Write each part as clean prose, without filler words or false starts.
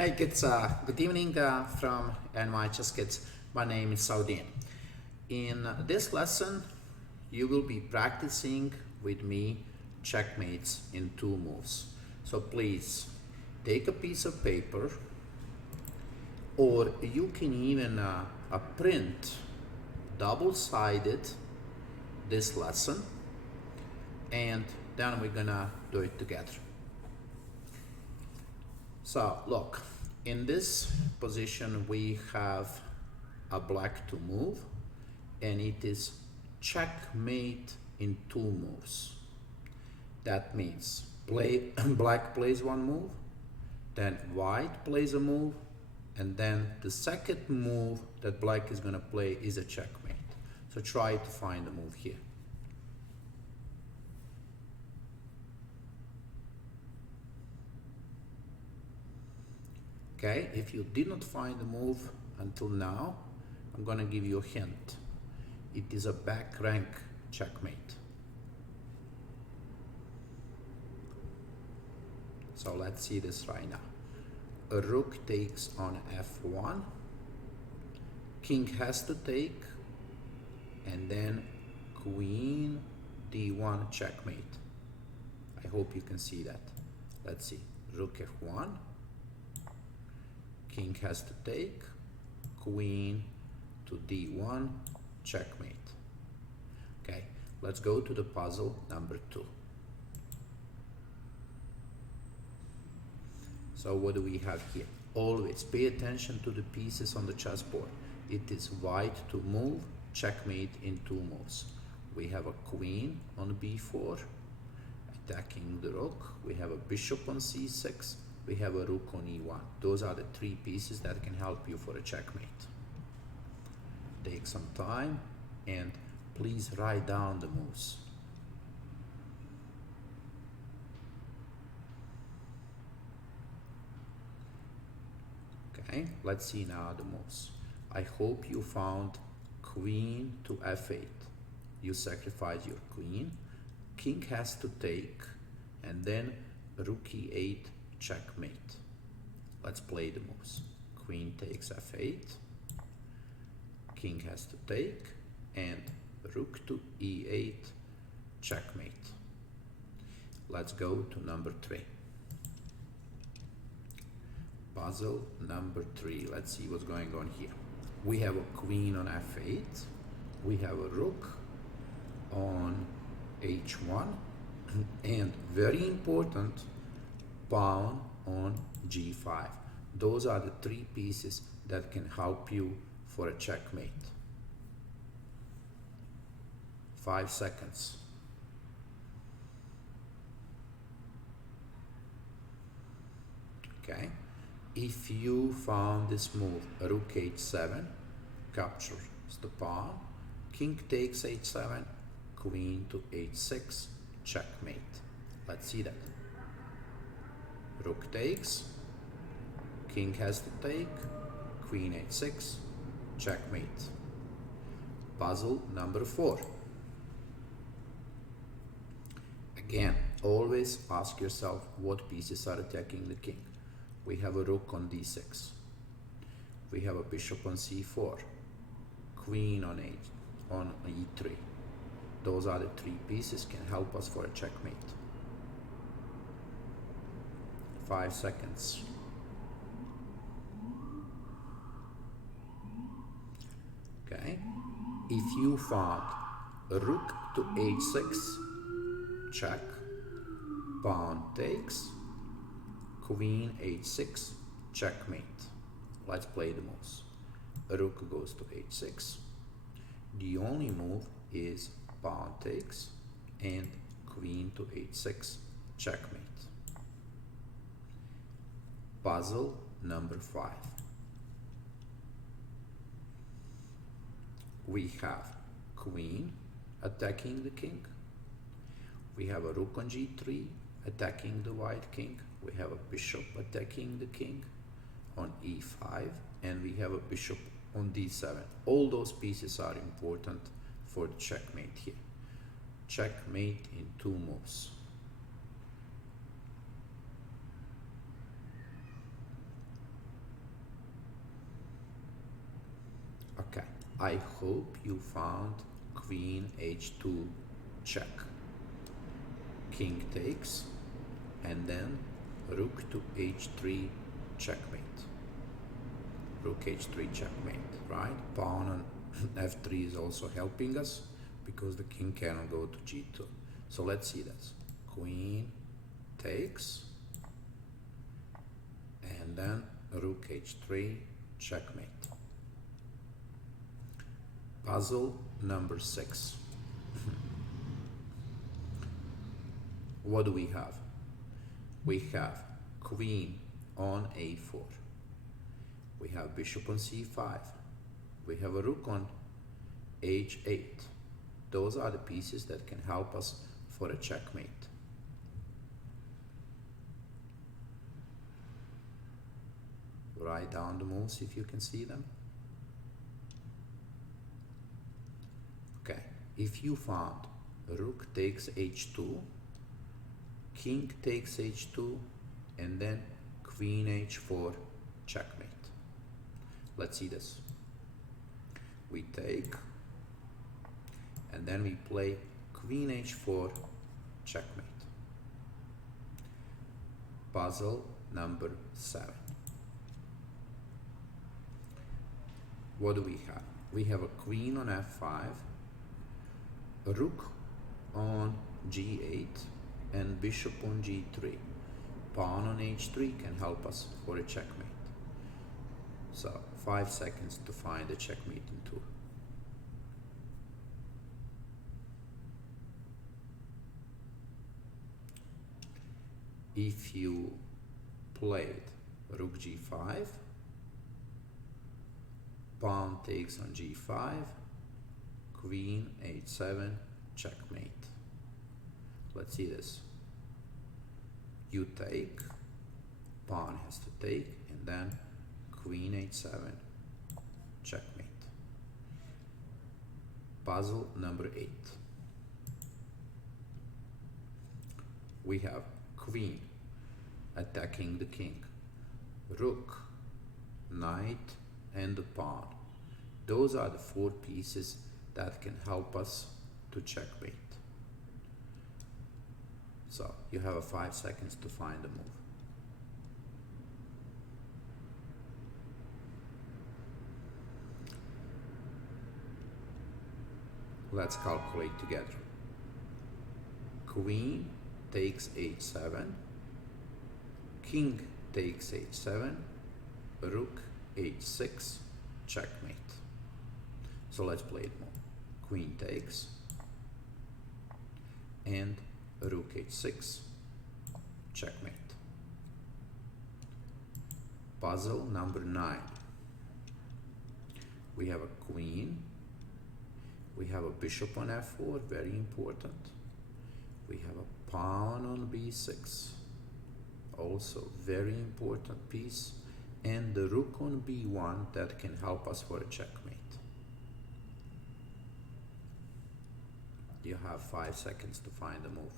Hey kids, good evening from NYChessKids. My name is Saudin. In this lesson, you will be practicing with me checkmates in 2 moves. So please take a piece of paper, or you can even print double-sided this lesson, and then we're gonna do it together. So look, in this position we have a black to move, and it is checkmate in 2 moves. That means black plays 1 move, then white plays a move, and then the second move that black is going to play is a checkmate. So try to find the move here. Okay, if you did not find the move until now, I'm going to give you a hint. It is a back rank checkmate. So let's see this right now. A rook takes on f1, king has to take, and then queen d1 checkmate. I hope you can see that. Let's see, rook f1, king has to take, queen to d1 checkmate. Okay, let's go to the puzzle number 2. So what do we have here? Always pay attention to the pieces on the chessboard. It is white to move, checkmate in 2 moves. We have a queen on b4 attacking the rook. We have a bishop on c6. We have a rook on e1. Those are the 3 pieces that can help you for a checkmate. Take some time and please write down the moves. Okay, let's see now the moves. I hope you found queen to f8. You sacrifice your queen. King has to take, and then rook e8 checkmate. Let's play the moves. Queen takes f8, king has to take, and rook to e8 checkmate. Let's go to number 3. Puzzle number 3. Let's see what's going on here. We have a queen on f8, we have a rook on h1, and very important, pawn on g5. Those are the 3 pieces that can help you for a checkmate. 5 seconds. Okay, if you found this move, rook h7 captures the pawn, king takes h7, queen to h6 checkmate. Let's see that. Rook takes, king has to take, queen h6, checkmate. Puzzle number 4. Again, always ask yourself what pieces are attacking the king. We have a rook on d6. We have a bishop on c4. Queen on e3. Those are the 3 pieces can help us for a checkmate. 5 seconds. Okay, if you found a rook to h6, check, pawn takes, queen h6, checkmate. Let's play the moves. A rook goes to h6. The only move is pawn takes and queen to h6, checkmate. Puzzle number 5. We have queen attacking the king. We have a rook on g3 attacking the white king. We have a bishop attacking the king on e5, and we have a bishop on d7. All those pieces are important for the checkmate here. Checkmate in 2 moves. I hope you found queen h2 check. King takes, and then rook to h3 checkmate. Rook h3 checkmate, right? Pawn on f3 is also helping us because the king cannot go to g2. So let's see this. Queen takes, and then rook h3 checkmate. Puzzle number 6. What do we have? We have queen on a4. We have bishop on c5. We have a rook on h8. Those are the pieces that can help us for a checkmate. Write down the moves if you can see them. Okay, if you found rook takes h2, king takes h2, and then queen h4 checkmate. Let's see this. We take, and then we play queen h4 checkmate. Puzzle number 7. What do we have? We have a queen on f5, a rook on g8, and bishop on g3. Pawn on h3 can help us for a checkmate. So 5 seconds to find the checkmating tool. If you played rook g5, pawn takes on g5, queen h7 checkmate. Let's see this. You take, pawn has to take, and then queen h7 checkmate. Puzzle number 8. We have queen attacking the king, rook, knight, and the pawn. Those are the 4 pieces that can help us to checkmate. So you have 5 seconds to find the move. Let's calculate together. Queen takes h7, king takes h7, rook h6, checkmate. So let's play it more. Queen takes, and rook h6, checkmate. Puzzle number 9. We have a queen, we have a bishop on f4, very important. We have a pawn on b6, also very important piece, and the rook on b1 that can help us for a checkmate. You have 5 seconds to find the move.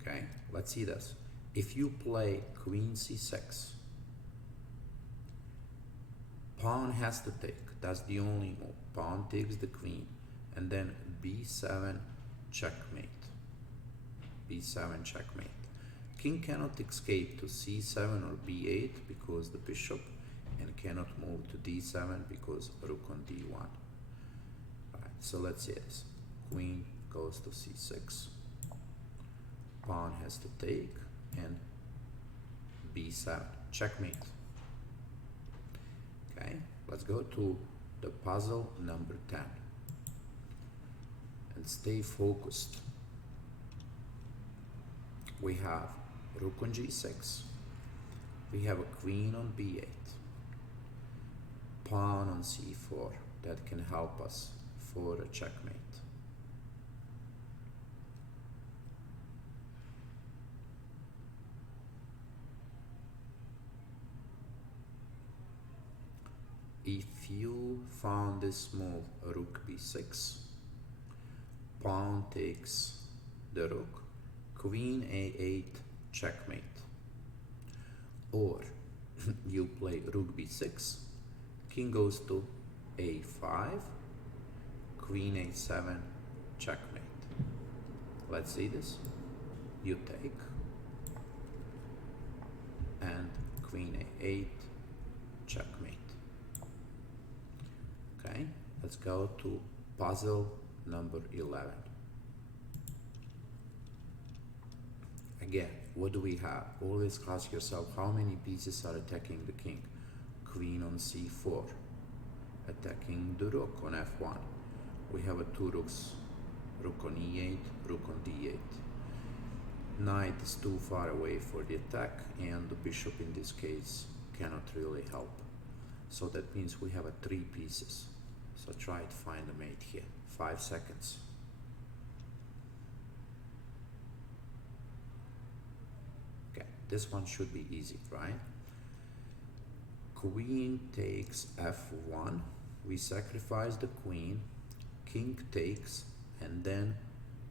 Okay, let's see this. If you play queen c6, pawn has to take. That's the only move. Pawn takes the queen, and then b7 checkmate. b7 checkmate. King cannot escape to c7 or b8 because the bishop, and cannot move to d7 because rook on d1. Right, so let's see this. Queen goes to c6. Pawn has to take, and b7 checkmate. Okay, let's go to the puzzle number 10 and stay focused. We have rook on g6, we have a queen on b8, pawn on c4 that can help us for a checkmate. If you found this move, rook b6, pawn takes the rook, queen a8 checkmate. Or you play rook b6, king goes to a5, queen a7, checkmate. Let's see this. You take, and queen a8, checkmate. Okay, let's go to puzzle number 11. Again, what do we have? Always ask yourself how many pieces are attacking the king. Queen on c4, attacking the rook on f1. We have a two rooks, rook on e8, rook on d8. Knight is too far away for the attack, and the bishop in this case cannot really help. So that means we have three pieces. So try to find a mate here. 5 seconds. Okay, this one should be easy, right? Queen takes f1. We sacrifice the queen. King takes, and then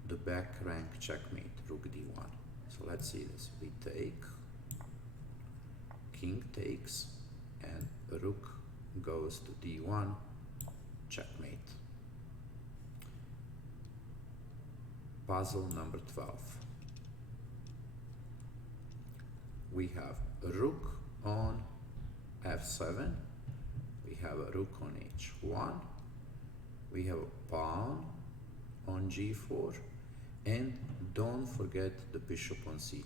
the back rank checkmate, rook d1. So let's see this. We take, king takes, and rook goes to d1, checkmate. Puzzle number 12. We have a rook on f7. We have a rook on h1. We have a pawn on g4. And don't forget the bishop on c2.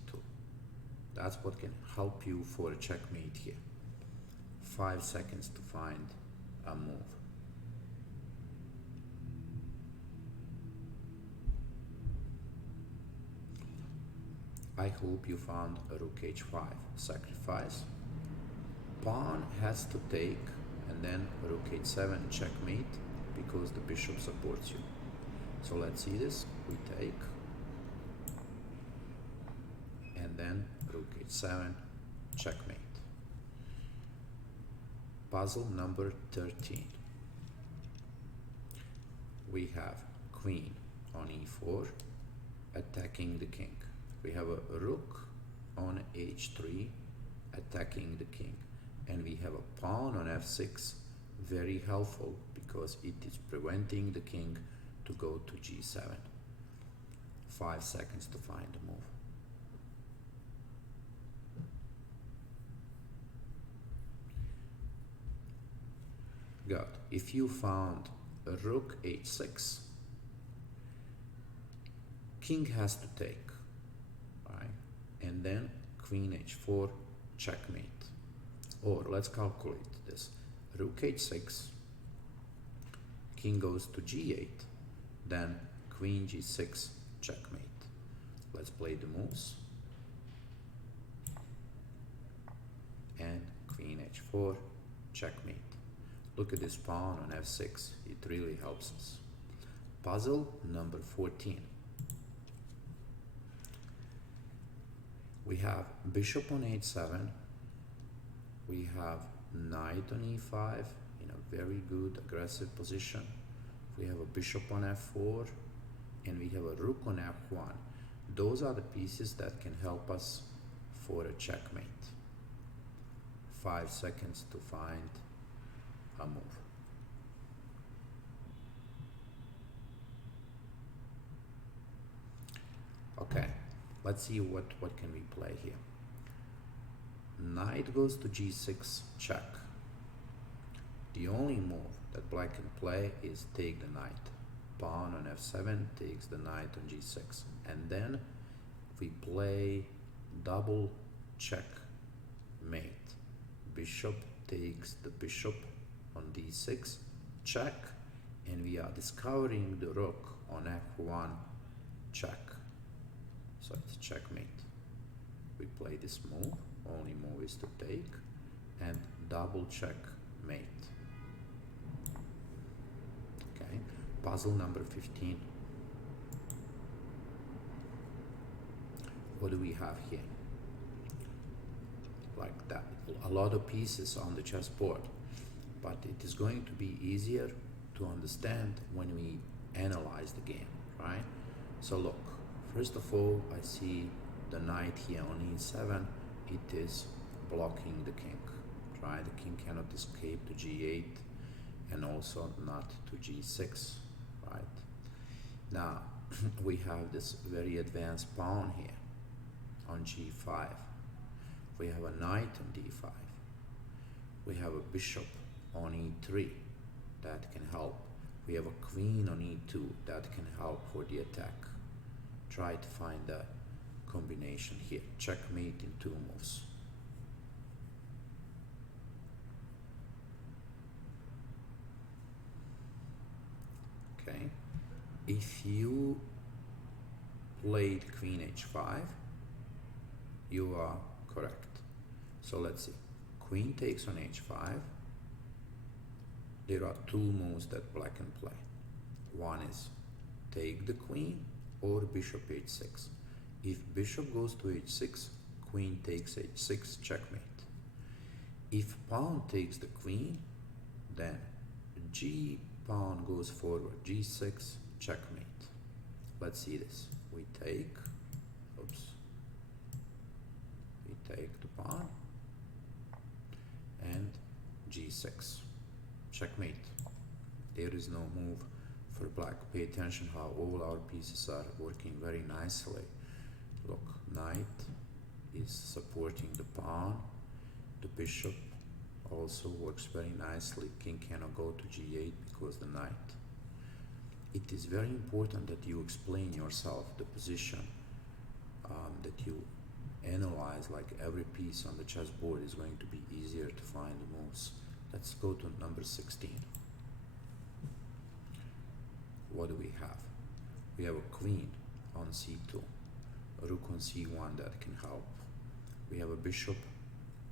That's what can help you for a checkmate here. 5 seconds to find a move. I hope you found a rook h5 sacrifice. Pawn has to take, and then rook h7 checkmate, because the bishop supports you. So let's see this. We take, and then rook h7, checkmate. Puzzle number 13. We have queen on e4, attacking the king. We have a rook on h3, attacking the king. And we have a pawn on f6, very helpful because it is preventing the king to go to g7. 5 seconds to find the move. Good. If you found a rook h6, king has to take, right? And then queen h4, checkmate. Or let's calculate this. Rook h6, king goes to g8, then queen g6, checkmate. Let's play the moves. And queen h4, checkmate. Look at this pawn on f6. It really helps us. Puzzle number 14. We have bishop on h7. We have knight on e5 in a very good aggressive position. We have a bishop on f4, and we have a rook on f1. Those are the pieces that can help us for a checkmate. 5 seconds to find a move. Okay, let's see what can we play here. Knight goes to g6, check. The only move that black can play is take the knight. Pawn on f7 takes the knight on g6. And then we play double check mate. Bishop takes the bishop on d6, check, and we are discovering the rook on f1, check. So it's checkmate. We play this move, only move is to take, and double check mate. Okay, puzzle number 15. What do we have here? Like that, a lot of pieces on the chessboard, but it is going to be easier to understand when we analyze the game, right? So look, first of all, I see the knight here on e7. It is blocking the king. Right? The king cannot escape to g8 and also not to g6. Right? Now we have this very advanced pawn here on g5. We have a knight on d5. We have a bishop on e3 that can help. We have a queen on e2 that can help for the attack. Try to find a combination here. Checkmate in 2 moves. Okay. If you played queen h5, you are correct. So let's see. Queen takes on h5. There are 2 moves that black can play. One is take the queen or bishop h6. If bishop goes to h6, queen takes h6, checkmate. If pawn takes the queen, then g pawn goes forward, g6, checkmate. Let's see this. We take, we take the pawn and g6, checkmate. There is no move for black. Pay attention how all our pieces are working very nicely. Look, knight is supporting the pawn. The bishop also works very nicely. King cannot go to g8 because the knight. It is very important that you explain yourself the position, that you analyze, like every piece on the chessboard is going to be easier to find the moves. Let's go to number 16. What do we have? We have a queen on c2, a rook on c1 that can help. We have a bishop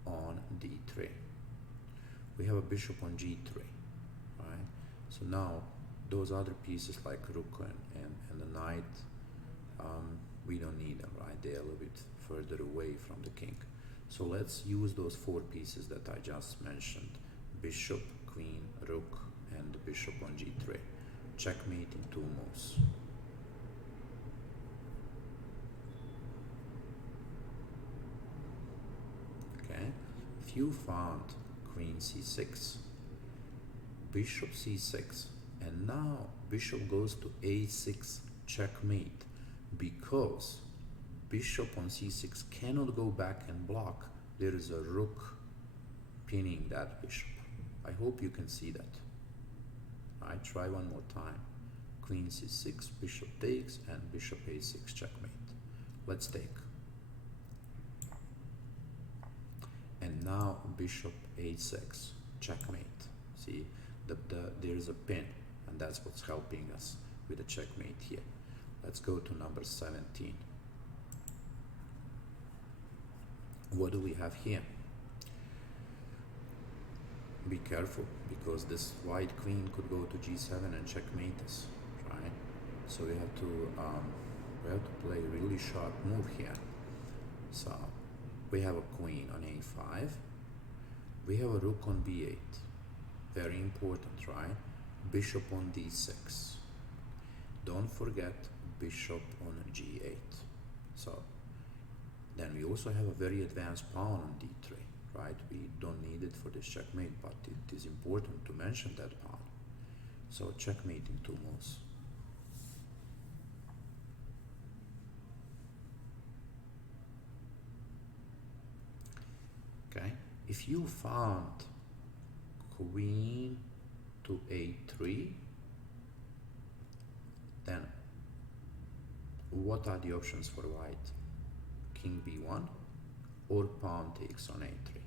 on d3. We have a bishop on g3, right? So now those other pieces like rook and the knight, we don't need them, right? They're a little bit further away from the king. So let's use those 4 pieces that I just mentioned. Bishop, queen, rook, and the bishop on g3. Checkmate in 2 moves. Okay, if you found queen c6, bishop c6, and now bishop goes to a6, checkmate, because bishop on c6 cannot go back and block. There is a rook pinning that bishop. I hope you can see that. Alright, try one more time. Queen c6, bishop takes, and bishop a6, checkmate. Let's take. And now bishop a6, checkmate. See, there is a pin, and that's what's helping us with the checkmate here. Let's go to number 17. What do we have here? Be careful, because this white queen could go to g7 and checkmate us, right? So we have to play a really sharp move here. So we have a queen on a5. We have a rook on b8. Very important, right? Bishop on d6. Don't forget bishop on g8. So then we also have a very advanced pawn on d3, right? We don't need it for this checkmate, but it is important to mention that pawn. So checkmate in 2 moves. Okay, if you found queen to a3, then what are the options for white? King b1 or pawn takes on a3.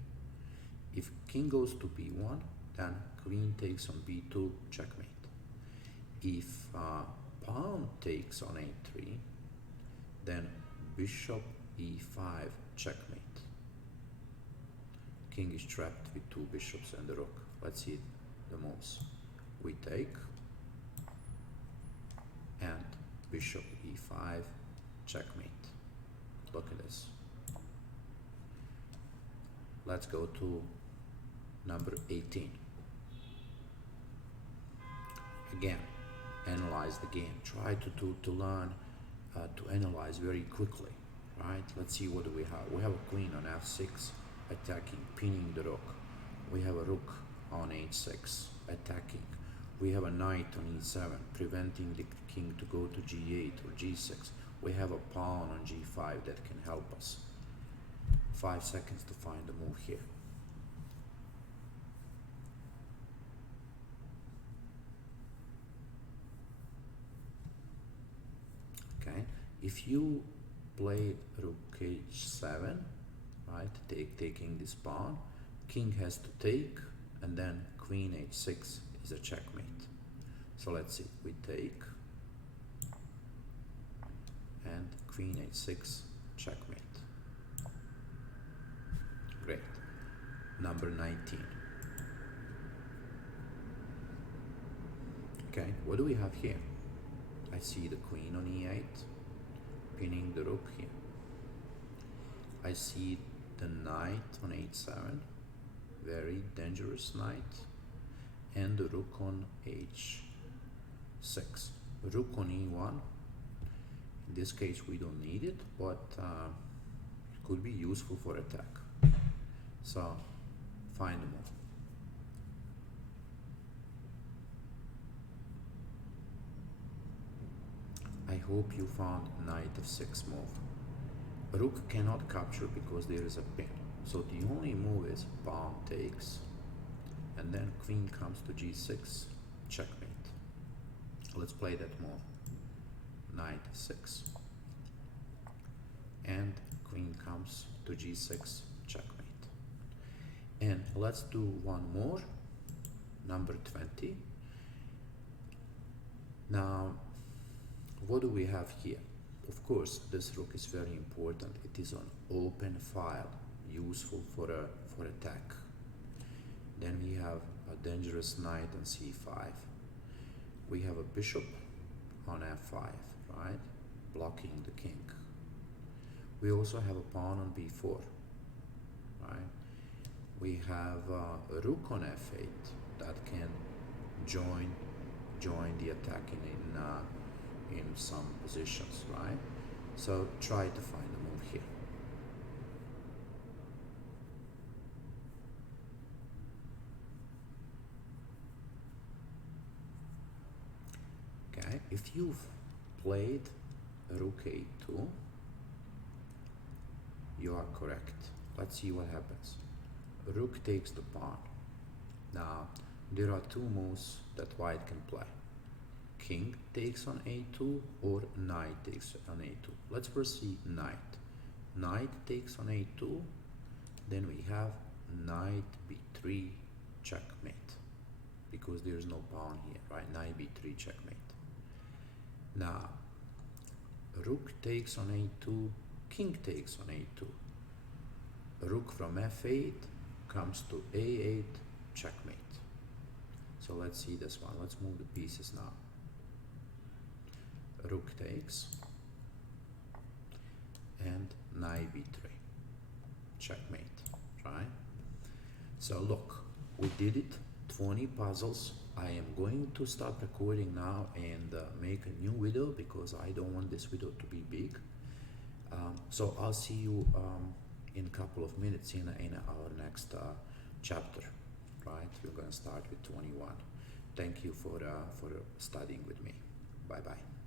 If king goes to b1, then queen takes on b2, checkmate. If pawn takes on a3, then bishop e5, checkmate. King is trapped with 2 bishops and the rook. Let's see the moves. We take, and bishop e5, checkmate. Look at this. Let's go to number 18. Again, analyze the game. Try to learn to analyze very quickly, right? Let's see, what do we have? We have a queen on f6, attacking, pinning the rook. We have a rook on h6, attacking. We have a knight on e7, preventing the king to go to g8 or g6. We have a pawn on g5 that can help us. 5 seconds to find the move here. Okay, if you play rook h7, right, taking this pawn, king has to take, and then queen h6 is a checkmate. So let's see, we take, and queen h6, checkmate. Great. Number 19. Okay, what do we have here? I see the queen on e8, pinning the rook here. I see the knight on h7, very dangerous knight, and the rook on h6. Rook on e1. In this case we don't need it, but it could be useful for attack. So find the move. I hope you found knight f6 move. Rook cannot capture because there is a pin. So the only move is pawn takes, and then queen comes to g6, checkmate. Let's play that move. Knight f6, and queen comes to g6, checkmate. And let's do one more, number 20. Now, what do we have here? Of course, this rook is very important. It is an open file, useful for attack. Then we have a dangerous knight on c5. We have a bishop on f5, right, blocking the king. We also have a pawn on b4, right? We have a rook on f8 that can join the attack in some positions, right? So try to find a move here. Okay, if you've played rook a2, you are correct. Let's see what happens. Rook takes the pawn. Now, there are two moves that white can play. King takes on a2 or knight takes on a2. Let's first see knight. Knight takes on a2, then we have knight b3 checkmate, because there is no pawn here, right? Knight b3 checkmate. Now, rook takes on a2, king takes on a2. Rook from f8 comes to a8, checkmate. So let's see this one. Let's move the pieces now. Rook takes, and knight b3, checkmate, right? So look, we did it, 20 puzzles. I am going to stop recording now and make a new video because I don't want this video to be big. So I'll see you in a couple of minutes in our next chapter, right? We're going to start with 21. Thank you for studying with me. Bye-bye.